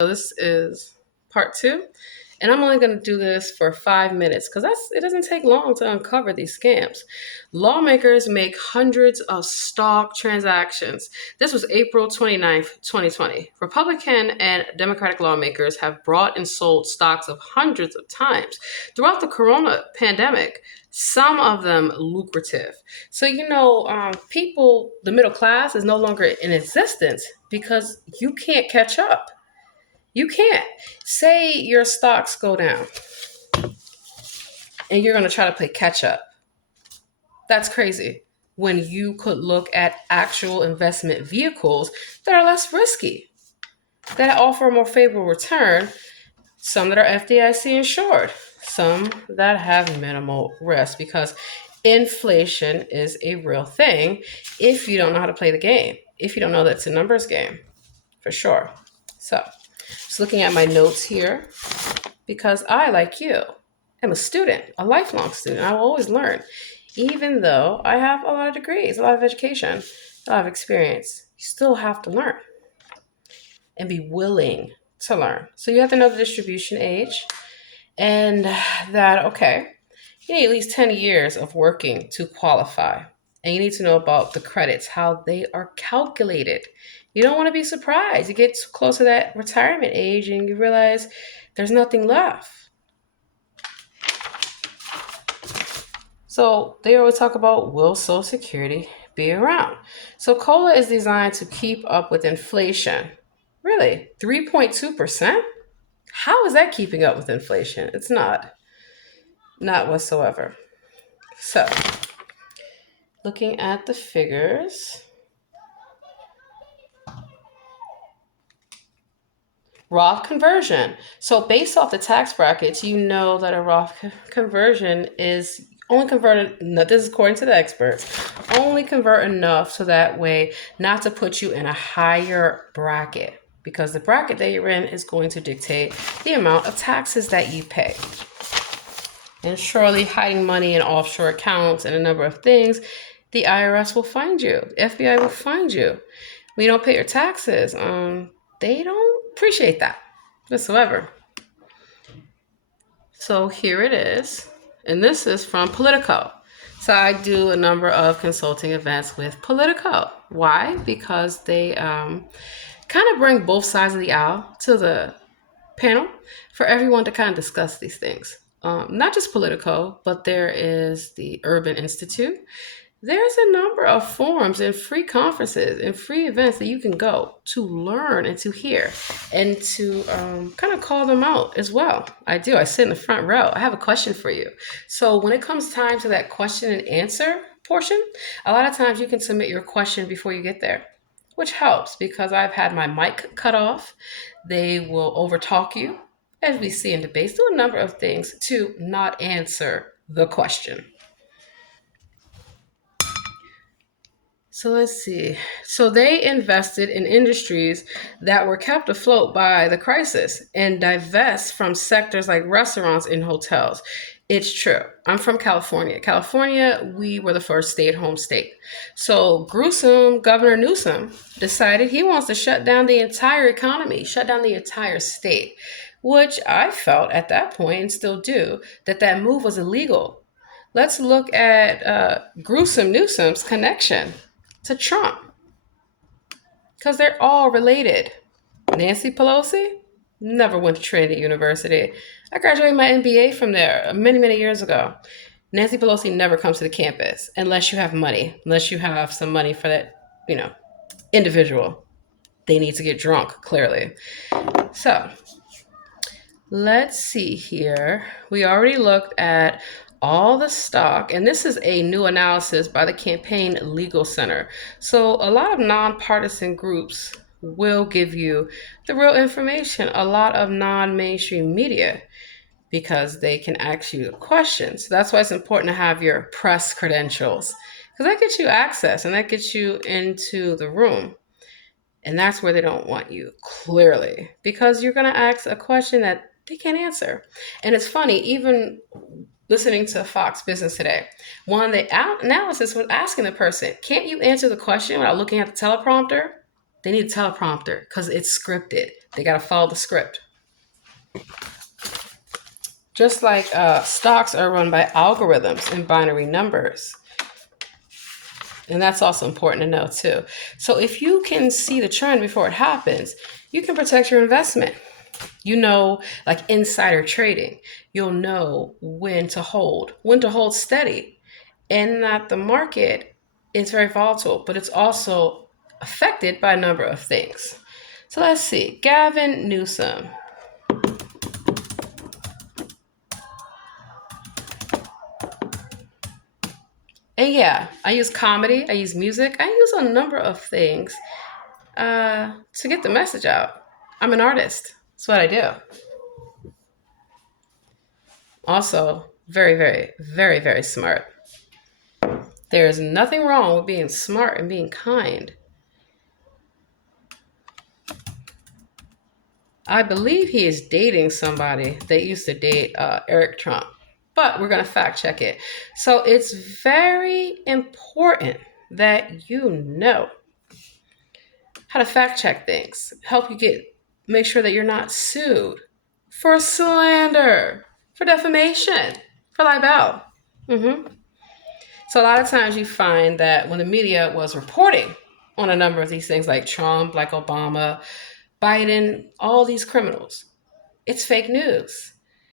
So this is part two, and I'm only going to do this for 5 minutes because it doesn't take long to uncover these scams. Lawmakers make hundreds of stock transactions. This was April 29th, 2020. Republican and Democratic lawmakers have bought and sold stocks of hundreds of times throughout the corona pandemic. Some of them lucrative. So, people, the middle class is no longer in existence because you can't catch up. You can't. Say your stocks go down and you're going to try to play catch up. That's crazy. When you could look at actual investment vehicles that are less risky, that offer a more favorable return, some that are FDIC insured, some that have minimal risk, because inflation is a real thing if you don't know how to play the game, if you don't know that it's a numbers game, for sure. So, just looking at my notes here, because I, like you, am a student, a lifelong student. I will always learn. Even though I have a lot of degrees, a lot of education, a lot of experience, you still have to learn and be willing to learn. So you have to know the distribution age and that, okay, you need at least 10 years of working to qualify. And you need to know about the credits, how they are calculated. You don't want to be surprised. You get close to that retirement age and you realize there's nothing left. So they always talk about, will Social Security be around? So COLA is designed to keep up with inflation. Really? 3.2%? How is that keeping up with inflation? It's not. Not whatsoever. So, looking at the figures, Roth conversion. So, based off the tax brackets, you know that a Roth conversion is only converted, no, this is according to the experts, only convert enough so that way not to put you in a higher bracket, because the bracket that you're in is going to dictate the amount of taxes that you pay. And surely hiding money in offshore accounts and a number of things, the IRS will find you. The FBI will find you. When you don't pay your taxes, they don't appreciate that whatsoever. So here it is. And this is from Politico. So I do a number of consulting events with Politico. Why? Because they kind of bring both sides of the aisle to the panel for everyone to kind of discuss these things. Not just Politico, but there is the Urban Institute. There's a number of forums and free conferences and free events that you can go to learn and to hear and to kind of call them out as well. I do. I sit in the front row. I have a question for you. So when it comes time to that question and answer portion, a lot of times you can submit your question before you get there, which helps because I've had my mic cut off. They will overtalk you, as we see in debates, do a number of things to not answer the question. So let's see. So they invested in industries that were kept afloat by the crisis and divest from sectors like restaurants and hotels. It's true. I'm from California. California, we were the first stay-at-home state. So gruesome Governor Newsom decided he wants to shut down the entire economy, shut down the entire state, which I felt at that point and still do that move was illegal. Let's look at gruesome Newsom's connection to Trump, because they're all related. Nancy Pelosi never went to Trinity University. I graduated my MBA from there many, many years ago. Nancy Pelosi never comes to the campus unless you have money, unless you have some money for that, individual. They need to get drunk, clearly. So let's see here. We already looked at all the stock, and this is a new analysis by the Campaign Legal Center. So a lot of nonpartisan groups will give you the real information, a lot of non-mainstream media, because they can ask you questions. So that's why it's important to have your press credentials, because that gets you access and that gets you into the room. And that's where they don't want you, clearly, because you're going to ask a question that they can't answer. And it's funny, even listening to Fox Business today, one of the analysis was asking the person, can't you answer the question without looking at the teleprompter? They need a teleprompter because it's scripted. They got to follow the script. Just like stocks are run by algorithms and binary numbers. And that's also important to know too. So if you can see the trend before it happens, you can protect your investment. You know, like insider trading, you'll know when to hold steady, and that the market is very volatile, but it's also affected by a number of things. So let's see. Gavin Newsom. And yeah, I use comedy, I use music, I use a number of things to get the message out. I'm an artist. That's what I do. Also, very, very, very, very smart. There's nothing wrong with being smart and being kind. I believe he is dating somebody that used to date Eric Trump, but we're going to fact check it. So it's very important that you know how to fact check things, help you make sure that you're not sued for slander, for defamation, for libel. hmm So a lot of times you find that when the media was reporting on a number of these things like Trump, like Obama, Biden, all these criminals, it's fake news.